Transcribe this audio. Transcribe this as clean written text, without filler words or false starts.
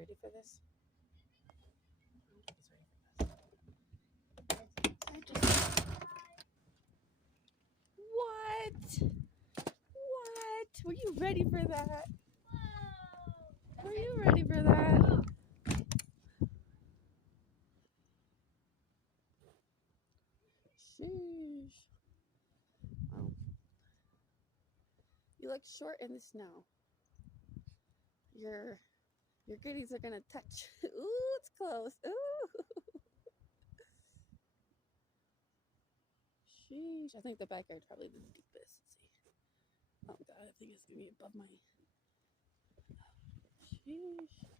ready for this? I don't think he's ready for this. What? What? Were you ready for that? Were you ready for that? Sheesh. Oh. You look short in the snow. Your goodies are gonna touch. Ooh, it's close. Ooh. Sheesh. I think the backyard's probably the deepest. Let's see. Oh god, I think it's gonna be above my. Sheesh.